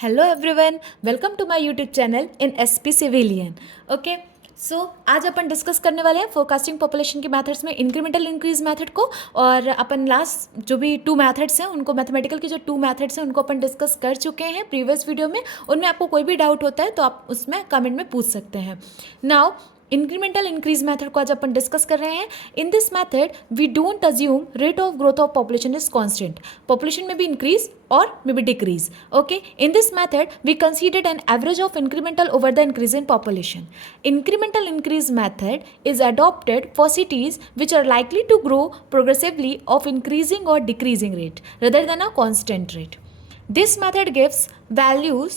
Hello everyone, welcome to my YouTube channel in SP civilian. Okay, so आज अपन discuss करने वाले हैं फोरकास्टिंग पॉपुलेशन के मेथड्स में इंक्रीमेंटल इंक्रीज मेथड को। और अपन लास्ट जो भी टू मेथड्स हैं उनको, मैथमेटिकल के जो टू मेथड्स हैं उनको अपन डिस्कस कर चुके हैं प्रीवियस वीडियो में। उनमें आपको कोई भी डाउट होता है तो आप उसमें कमेंट में पूछ सकते हैं। नाउ इंक्रीमेंटल इंक्रीज मेथड को आज अपन डिस्कस कर रहे हैं। In this method we don't assume rate of growth of population is constant. Population में भी इंक्रीज और may be decrease. Okay, in this method we considered an average of incremental over the increase in population. Incremental increase method is adopted for cities which are likely to grow progressively of increasing or decreasing rate rather than a constant rate. This method gives values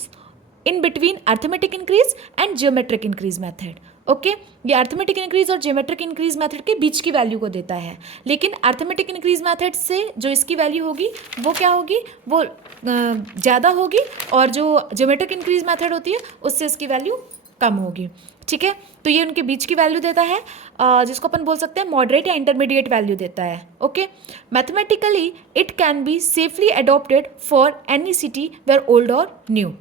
in between arithmetic increase and geometric increase method. Okay, ये arithmetic increase और geometric increase method के बीच की value को देता है। लेकिन arithmetic increase method से जो इसकी वैल्यू होगी वो क्या होगी, वो ज़्यादा होगी, और जो जियोमेट्रिक इंक्रीज मेथड होती है उससे इसकी वैल्यू कम होगी। ठीक है, तो ये उनके बीच की वैल्यू देता है, जिसको अपन बोल सकते हैं मॉडरेट या इंटरमीडिएट वैल्यू देता है। Okay, mathematically it can be safely adopted for any city where old और new.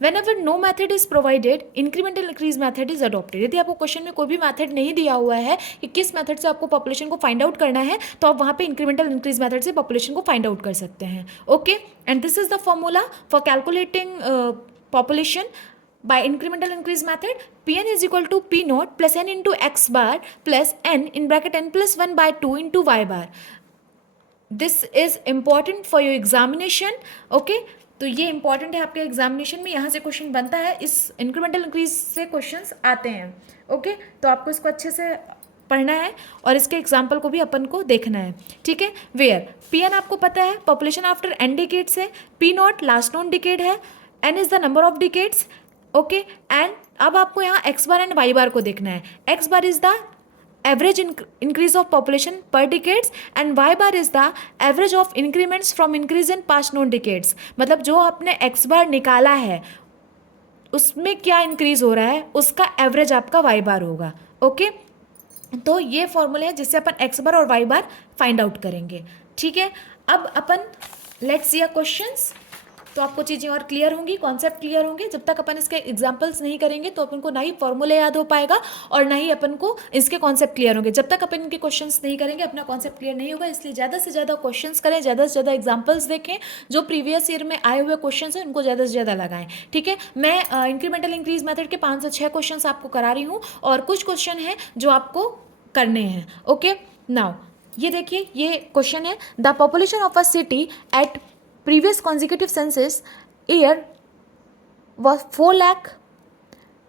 Whenever no method is provided, incremental increase method is adopted. यदि आपको क्वेश्चन में कोई भी मेथड नहीं दिया हुआ है कि किस मेथड से आपको पॉपुलेशन को फाइंड आउट करना है, तो आप वहाँ पे इंक्रीमेंटल इंक्रीज मेथड से पॉपुलेशन को फाइंड आउट कर सकते हैं। Okay, and this is the formula for calculating population by incremental increase method. Pn is equal to p naught plus n into x bar plus n in bracket n plus 1 by 2 into y bar. This is important for your examination. Okay, तो ये important है आपके examination में, यहाँ से question बनता है, इस इंक्रीमेंटल इंक्रीज से क्वेश्चंस आते हैं। ओके, तो आपको इसको अच्छे से पढ़ना है और इसके एग्जाम्पल को भी अपन को देखना है। ठीक है, वेयर पी एन आपको पता है पॉपुलेशन आफ्टर एन डिकेड्स है, P naught last known decade है, n is the number of decades. Okay, and अब आपको यहाँ x bar and y bar को देखना है। X bar is the average increase of population per decades and y bar is the average of increments from increase in past known decades. मतलब जो आपने x बार निकाला है उसमें क्या इंक्रीज हो रहा है उसका एवरेज आपका y बार होगा। ओके, तो ये फॉर्मूले है जिससे अपन x बार और y बार फाइंड आउट करेंगे। ठीक है, अब अपन लेट्स सी अ क्वेश्चंस, तो आपको चीज़ें और क्लियर होंगी, कॉन्सेप्ट क्लियर होंगे। जब तक अपन इसके एग्जाम्पल्स नहीं करेंगे तो अपन को ना ही फॉर्मूले याद हो पाएगा और ना ही अपन को इसके कॉन्सेप्ट क्लियर होंगे। जब तक अपन इनके क्वेश्चंस नहीं करेंगे अपना कॉन्सेप्ट क्लियर नहीं होगा। इसलिए ज़्यादा से ज़्यादा क्वेश्चंस करें, ज़्यादा से ज़्यादा एग्जाम्पल्स देखें, जो प्रीवियस ईयर में आए हुए क्वेश्चन हैं उनको ज़्यादा से ज़्यादा लगाएं। ठीक है, मैं इंक्रीमेंटल इंक्रीज मेथड के 5 से 6 क्वेश्चन आपको करा रही हूँ और कुछ क्वेश्चन हैं जो आपको करने हैं। ओके, नाउ ये देखिए, ये क्वेश्चन है the population of a city at previous consecutive census year was 4 lakh,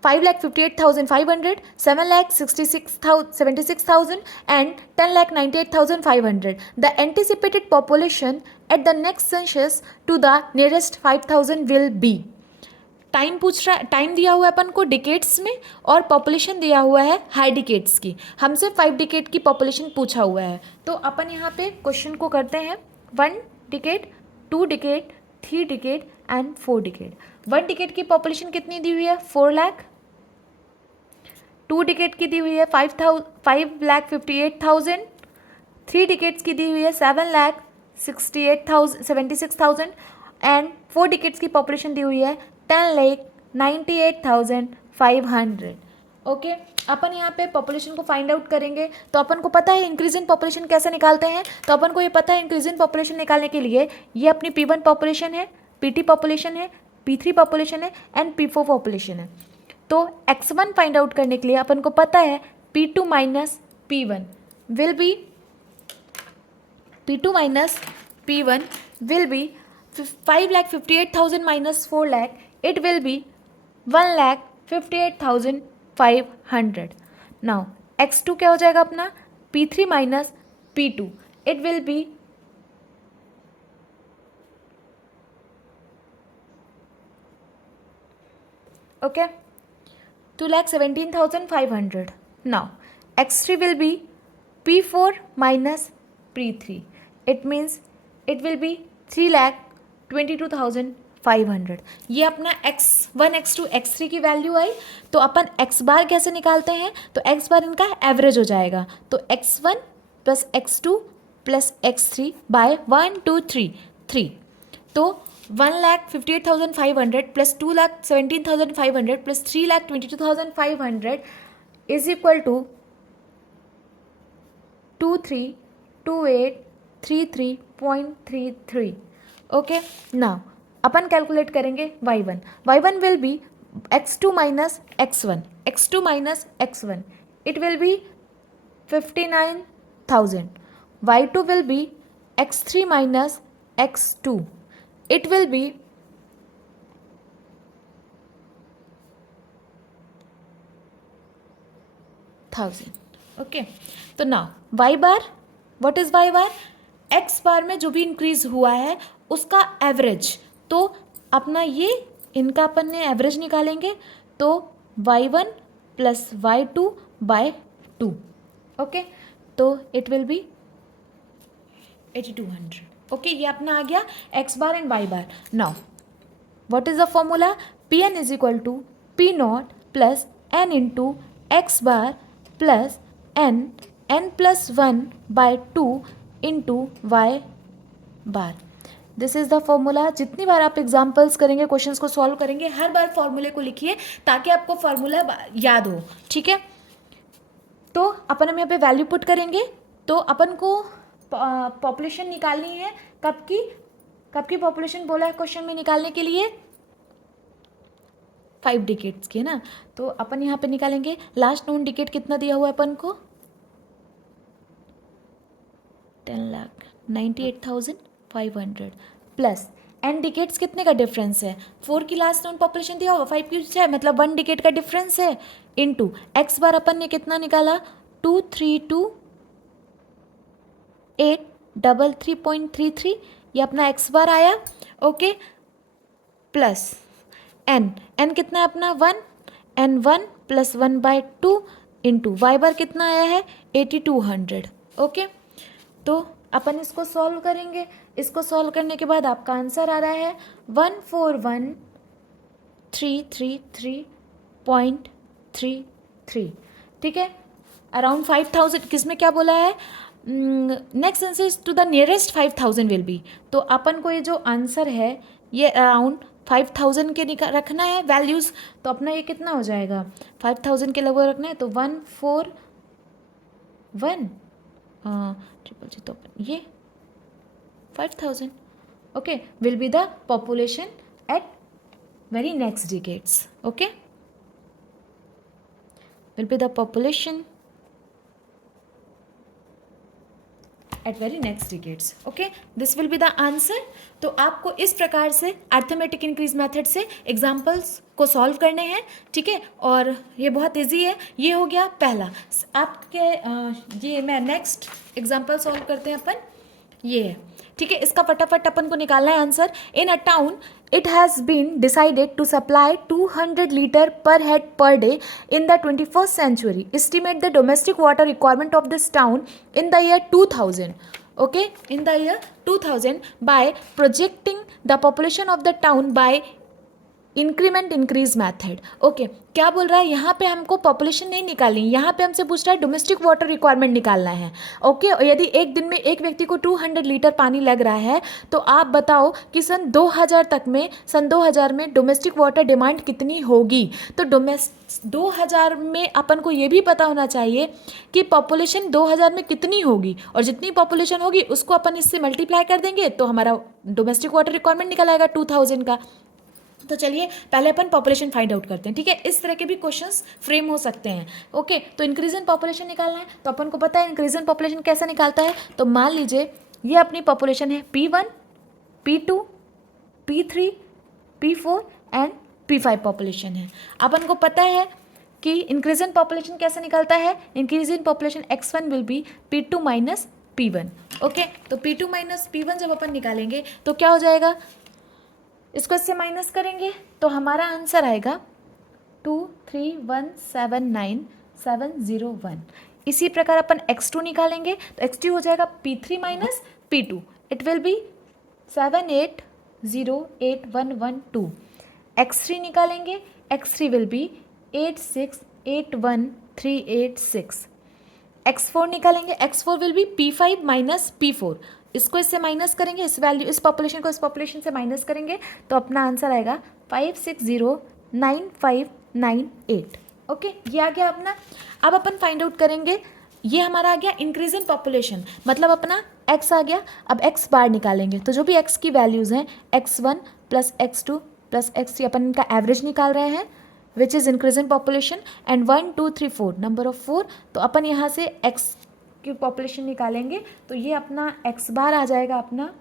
5,58,500, 7,76,000 and 10,98,500. The anticipated population at the next census to the nearest 5,000 will be. Time पूछ रहा है, टाइम दिया हुआ है अपन को डिकेट्स में और पॉपुलेशन दिया हुआ है हाई डिकेट्स की। हमसे 5 डिकेट की पॉपुलेशन पूछा हुआ है, तो अपन यहाँ पे क्वेश्चन को करते हैं 1 decade, 2 decade, 3 decade and 4 decade. 1 decade की पॉपुलेशन कितनी दी हुई है 4 लाख, 2 डिकेट की दी हुई है 5,58,000, 3 डिकेट्स की दी हुई है 7,76,000 एंड 4 डिकेट्स की पॉपुलेशन दी हुई है 10,98,500। ओके, अपन यहाँ पे पॉपुलेशन को फाइंड आउट करेंगे। तो अपन को पता है इंक्रीज इन पॉपुलेशन कैसे निकालते हैं, तो अपन को ये पता है इंक्रीज इन पॉपुलेशन निकालने के लिए ये अपनी P1 पॉपुलेशन है, P2 पॉपुलेशन है, P3 पॉपुलेशन है एंड P4 पॉपुलेशन है। तो x1 फाइंड आउट करने के लिए अपन को पता है P2 minus P1 will be, P2 minus P1 will be 5,58,000 minus 4 lakh, it will B 1,58,500. Now x2 क्या हो जाएगा अपना P3 minus P2, it will B okay 2,17,500. Now x3 will be P4 minus P3, it means it will be 3,22,500. ये अपना x1 x2 x3 की value आई। तो अपन x बार कैसे निकालते हैं, तो x बार इनका एवरेज हो जाएगा, तो x1 plus x2 plus x3 bye 1 2 3 3, तो 1,58,500 plus 2,17,500 plus 3,22,500 is equal to 232833.33. Okay, now अपन कैलकुलेट करेंगे y1. y1 will be x2 minus x1. x2 minus x1 it will be 59,000. y2 will be x3 minus x2. It will be 1000. Okay. तो now y bar, what is y bar? x बार में जो भी increase हुआ है उसका average. तो अपना ये इनका अपन ने एवरेज निकालेंगे तो y1 plus y2 by 2. Okay, तो इट विल बी 8200. ओके, ये अपना आ गया x bar and y bar. Now what is the formula? Pn is equal to P not plus n into x bar plus n plus 1 by 2 into y bar. This is the formula. जितनी बार आप examples करेंगे, questions को solve करेंगे, हर बार फॉर्मूले को लिखिए ताकि आपको फॉर्मूला याद हो. ठीक है, तो अपन हम यहाँ पे वैल्यू पुट करेंगे. तो अपन को पॉपुलेशन निकालनी है. कब की पॉपुलेशन बोला है क्वेश्चन में निकालने के लिए? 5 डिकेट्स की, है ना. तो अपन यहाँ पे निकालेंगे. लास्ट नोन डिकेट कितना दिया हुआ है अपन को? 10,98,500 प्लस एन डिकेट्स कितने का डिफरेंस है? 4 की लास्ट नोन पॉपुलेशन दिया हुआ, 5 की 6, मतलब 1 डिकेट का डिफरेंस है. इनटू एक्स बार अपन ने कितना निकाला? 232833.33. ये अपना एक्स बार आया. ओके, प्लस एन कितना है अपना? 1. N 1 plus 1 by 2 into Y bar कितना आया है? 8200. ओके, तो अपन इसको सॉल्व करेंगे. इसको सॉल्व करने के बाद आपका आंसर आ रहा है 141,333.33. ठीक है, अराउंड 5000. किसमें क्या बोला है? Next answer is to the nearest 5000 will be. तो अपन को ये जो आंसर है ये अराउंड 5000 के रखना है वैल्यूज़. तो अपना ये कितना हो जाएगा? 5000 के लगभग रखना है. तो 141 ट्रिपल जी, तो ये 5000. Okay, will be the population at very next decades. Okay, will be the population at very next decades. Okay, this will be the answer. तो आपको इस प्रकार से अर्थमेटिक इंक्रीज मेथड से एग्जाम्पल्स को सॉल्व करने हैं. ठीक है, और ये बहुत इजी है. ये हो गया पहला. आपके ये मैं नेक्स्ट एग्जाम्पल सॉल्व करते हैं अपन. ये है, ठीक है. इसका फटाफट अपन को निकालना है answer. In a town it has been decided to supply 200 liter per head per day in the 21st century. Estimate the domestic water requirement of this town in the year 2000. Okay, in the year 2000 by projecting the population of the town by increment increase method. Okay, क्या बोल रहा है यहाँ पे? हमको population नहीं निकालनी, यहाँ पे हमसे पूछ रहा है डोमेस्टिक वाटर रिक्वायरमेंट निकालना है. ओके, यदि एक दिन में एक व्यक्ति को 200 लीटर पानी लग रहा है तो आप बताओ कि सन 2000 में डोमेस्टिक वाटर डिमांड कितनी होगी. तो 2000 में अपन को ये भी पता होना चाहिए कि पॉपुलेशन 2000 में कितनी होगी, और जितनी पॉपुलेशन होगी उसको अपन इससे मल्टीप्लाई कर देंगे तो हमारा डोमेस्टिक वाटर रिक्वायरमेंट निकल आएगा 2000 का. तो चलिए पहले अपन पॉपुलेशन फाइंड आउट करते हैं. ठीक है, इस तरह के भी क्वेश्चंस फ्रेम हो सकते हैं. ओके, तो इंक्रीज इन पॉपुलेशन निकालना है. तो अपन को पता है इंक्रीज इन पॉपुलेशन कैसे निकालता है. तो मान लीजिए ये अपनी पॉपुलेशन है P1, P2, P3, P4 and P5 population है. अपन को पता है कि इंक्रीज इन पॉपुलेशन कैसे निकलता है. Increase in population x1 will be P2 minus P1. Okay, तो P2 माइनस P1 जब अपन निकालेंगे तो क्या हो जाएगा? इसको इससे माइनस करेंगे तो हमारा आंसर आएगा 23179,701. इसी प्रकार अपन x2 निकालेंगे तो x2 हो जाएगा P3 minus P2. It will B 7808,112. x3 निकालेंगे, x3 विल बी 8681,386. x4 निकालेंगे, x4 will be P5 minus P4. इसको इससे माइनस करेंगे, इस वैल्यू, इस पॉपुलेशन को इस पॉपुलेशन से माइनस करेंगे तो अपना आंसर आएगा 5609598। ओके, ये आ गया अपना। अब अपन फाइंड आउट करेंगे, ये हमारा आ गया इंक्रीज इन पॉपुलेशन, मतलब अपना x आ गया। अब x बार निकालेंगे तो जो भी x की वैल्यूज़ हैं x1 plus x2 plus x3, अपन इनका एवरेज निकाल रहे हैं which is increase in population, and 1 2 3 4 number of 4। तो अपन यहाँ से x की पॉपुलेशन निकालेंगे तो ये अपना x बार आ जाएगा अपना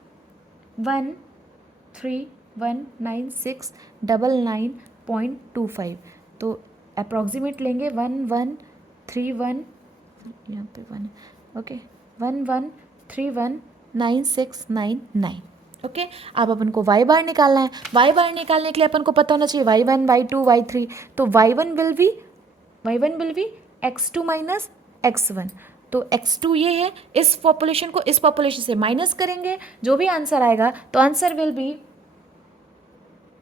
1319699.25। तो अप्रॉक्सीमेट लेंगे 1131, यहाँ पे 1, ओके 11319699। ओके, अब अपन को y बार निकालना है। y बार निकालने के लिए अपन को पता होना चाहिए y1 y2 y3। तो y1 will be x2 minus x1। तो x2 ये है, इस पॉपुलेशन को इस पॉपुलेशन से माइनस करेंगे, जो भी आंसर आएगा तो आंसर विल बी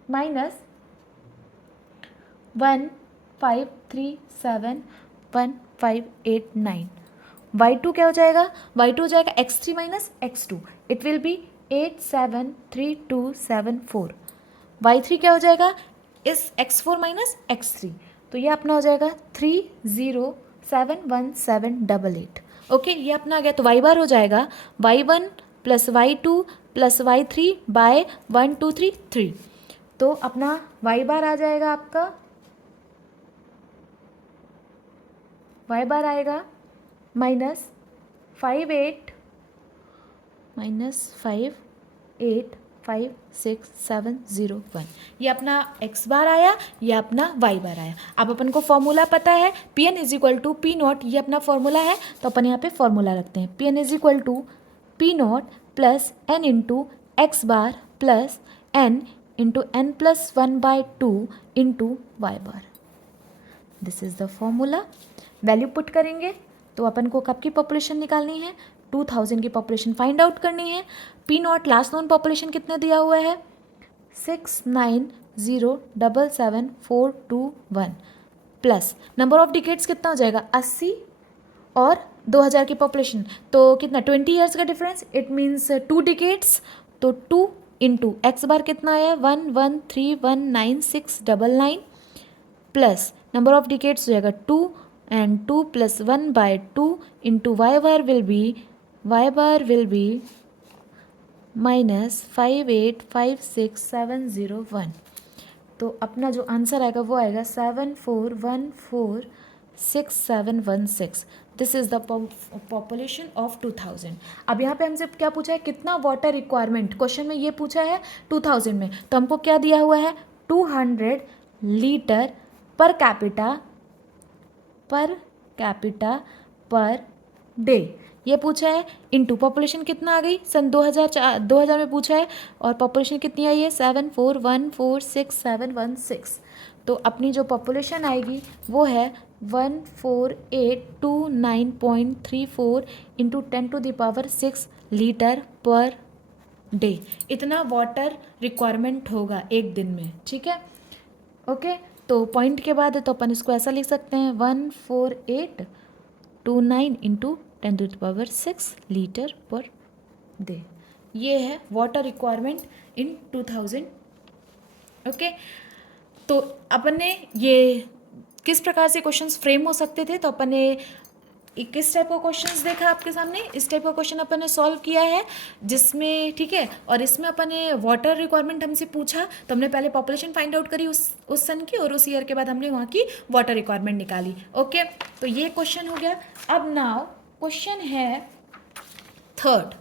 -1537158 y2 क्या हो जाएगा, y2 हो जाएगा x3 minus x2, it will B 873274। y3 क्या हो जाएगा, इस x4 माइनस x3, तो ये अपना हो जाएगा 30711788। ओके, ये अपना आ गया। तो y बार हो जाएगा y1 plus y2 plus y3 bye 1 2 3 3। तो अपना y बार आ जाएगा, आपका y बार आएगा -58567001। ये अपना x बार आया, ये अपना y बार आया। अब अपन को फॉर्मूला पता है Pn is equal to P not, ये अपना फॉर्मूला है तो अपन यहाँ पे फॉर्मूला रखते हैं। Pn is equal to P not plus n into X bar plus n into n plus 1/2 into Y bar. This is the formula. Value put करेंगे तो अपन को कब की पॉपुलेशन निकालनी है, 2000 की पॉपुलेशन फाइंड आउट करनी है। P naught last known population कितने दिया हुआ है, 69077421 प्लस नंबर ऑफ डिकेट्स कितना हो जाएगा 80 और 2000 की पॉपुलेशन, तो कितना 20 ईयर्स का डिफरेंस, इट मीन्स 2 डिकेट्स। तो 2 इंटू एक्स बार कितना आया 11319699 प्लस नंबर ऑफ डिकेट्स हो जाएगा 2 and 2 plus 1/2 into y bar will be -5856701। तो अपना जो आंसर आएगा वो आएगा 74146716। This is the population of 2000। अब यहाँ पे हमसे क्या पूछा है, कितना वाटर रिक्वायरमेंट, क्वेश्चन में ये पूछा है 2000 में, तो हमको क्या दिया हुआ है 200 litre per capita per day, ये पूछा है। इनटू पॉपुलेशन कितना आ गई, सन 2000 में पूछा है और पॉपुलेशन कितनी आई है 74146716। तो अपनी जो पॉपुलेशन आएगी वो है 14829.34 इंटू 10⁶ लीटर पर डे। इतना वाटर रिक्वायरमेंट होगा एक दिन में, ठीक है। ओके, तो पॉइंट के बाद है तो अपन इसको ऐसा लिख सकते हैं 14829 इंटू 10⁶ लीटर पर डे। ये है वाटर रिक्वायरमेंट इन 2000। ओके, तो अपन ने ये किस प्रकार से क्वेश्चंस फ्रेम हो सकते थे, तो अपन ने किस टाइप का क्वेश्चंस देखा आपके सामने, इस टाइप का क्वेश्चन अपन ने सॉल्व किया है जिसमें, ठीक है, और इसमें अपन ने वाटर रिक्वायरमेंट हमसे पूछा तो हमने पहले पॉपुलेशन फाइंड आउट करी उस सन की, और उस ईयर के बाद हमने वहाँ की वाटर रिक्वायरमेंट निकाली। ओके, तो ये क्वेश्चन हो गया। अब नाउ क्वेश्चन है थर्ड।